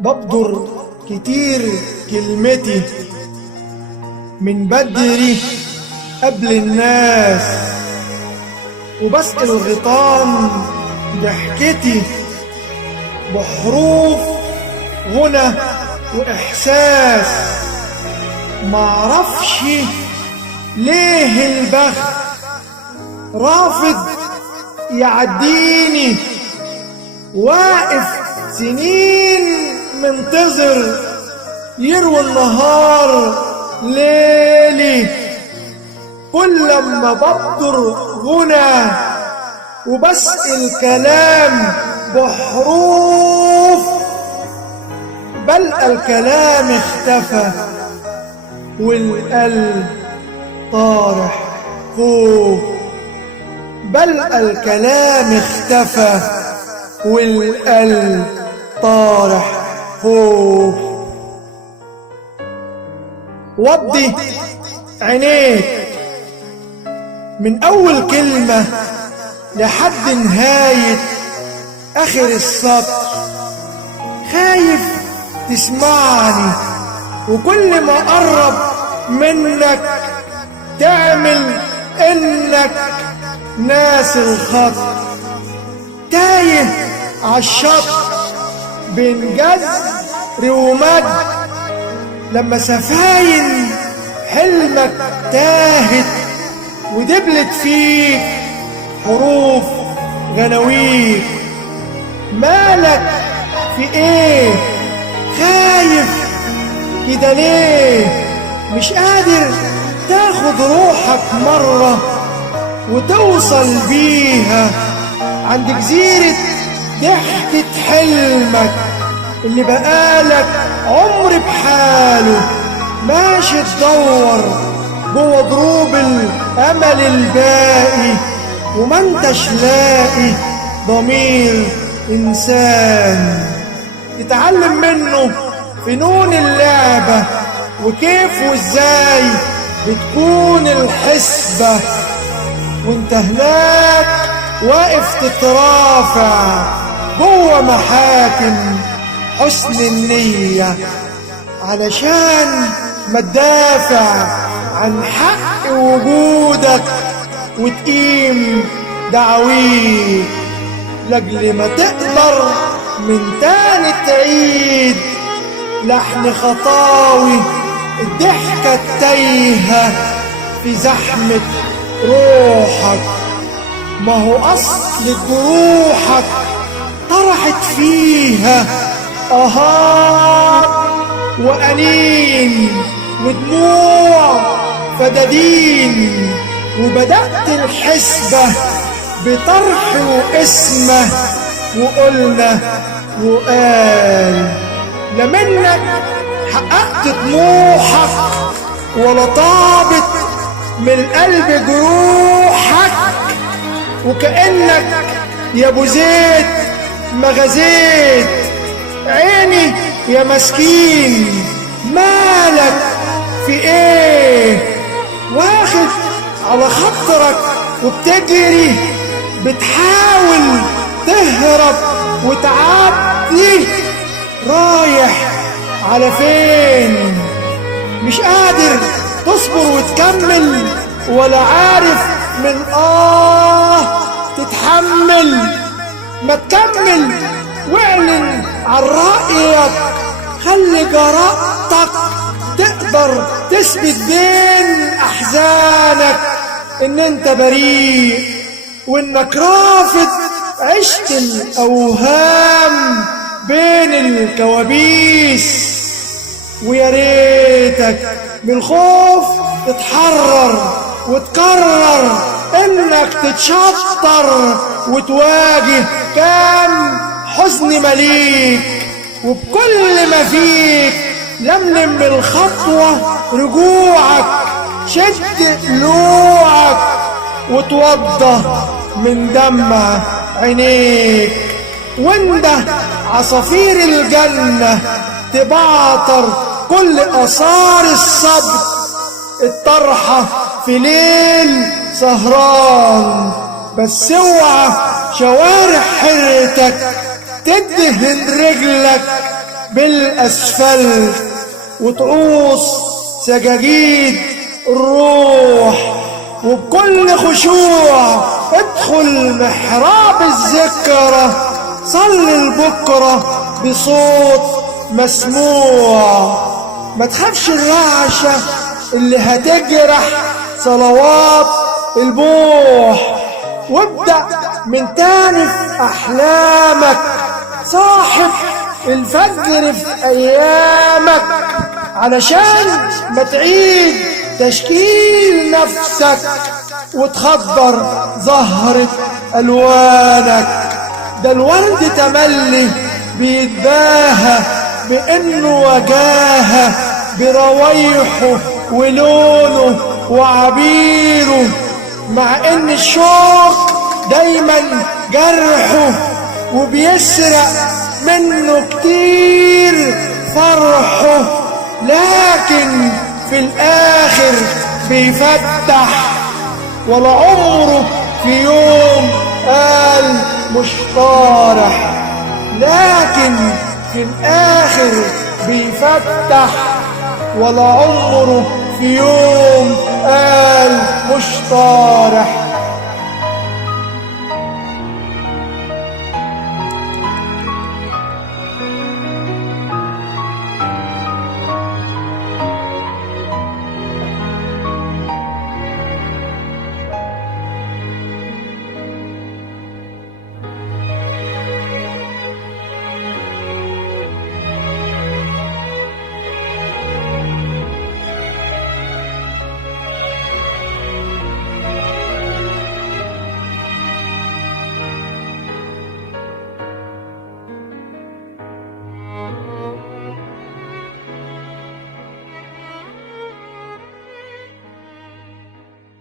ببدر كتير كلمتي من بدري قبل الناس، وبسقي الغيطان ضحكتي بحروف غنى وإحساس. معرفش ليه البخت رافض يعديني، واقف سنين منتظر يروي النهار ليلي. كل لما ببدر غنى وبسقي الكلام بحروف، بلقى الكلام اختفى والقلب طارح خوف. بلقى الكلام اختفى والقلب طارح خوف. وضي عينيك من أول كلمة لحد نهاية آخر السطر، خايف تسمعني وكل ما أقرب منك تعمل إنك ناس الخط. تايه عالشط بين جزر ومد، لما سفاين حلمك تاهت ودبلت فيك حروف غناويك. مالك في ايه خايف كده ليه؟ مش قادر تاخد روحك مرة وتوصل بيها عند جزيرة ضحكة حلمك اللي بقالك عمر بحاله ماشي تدور جوه دروب الأمل الباقي، وما انتش لاقي ضمير إنسان تتعلم منه فنون اللعبة وكيف وازاي بتكون الحسبة. وانت هناك واقف تترافع جوه محاكم حسن النية علشان ما تدافع عن حق وجودك وتقيم دعويك، لاجل ما تقدر من تاني تعيد لحن خطاوي الضحكة التايهة في زحمة روحك. ما هو أصل جروحك طرحت فيها آهات وأنين ودموع فدادين، وبدأت الحسبة بطرح واسمه وقلنا وقال. لا منك حققت طموحك ولا طابت من القلب جروحك، وكأنك يا ابو زيد ما غزيت عيني يا مسكين. مالك في ايه واخد على خاطرك وبتجري بتحاول تهرب وتعدي؟ رايح على فين؟ مش قادر تصبر وتكمل ولا عارف من تتحمل؟ ما تكمل واعلن عن رأيك، خلي جرأتك تقدر تثبت بين أحزانك إن أنت بريء وإنك رافض عشت الأوهام بين الكوابيس. ويا ريتك من الخوف تتحرر وتقرر إنك تتشطر وتواجه كام حزن مليك، وبكل ما فيك لملم من الخطوة رجوعك، شد قلوعك وتوضى من دمع عينيك. وانده عصافير الجنة تبعتر كل آثار الصبر الطرحة في ليل سهران. بس اوعى شوارع حيرتك تدهن رجلك بالأسفل وتعوص سجاجيد الروح. وبكل خشوع ادخل محراب الذكرى، صلي البكرة بصوت مسموع. ما تخافش الرعشة اللي هتجرح صلوات البوح، وابدأ من تاني في أحلامك، صاحب الفجر في أيامك، علشان ما تعيد تشكيل نفسك وتخضر زهرة ألوانك. ده الورد تملي بيتباهى بإنه وجاهه بروايحه ولونه وعبيره، مع إن الشوق دايما جرحه وبيسرق منه كتير فرحه، لكن في الآخر بيفتح. ولا عمره في يوم قال مش طارح، لكن في الآخر بيفتح. ولا عمره في يوم قال مش طارح.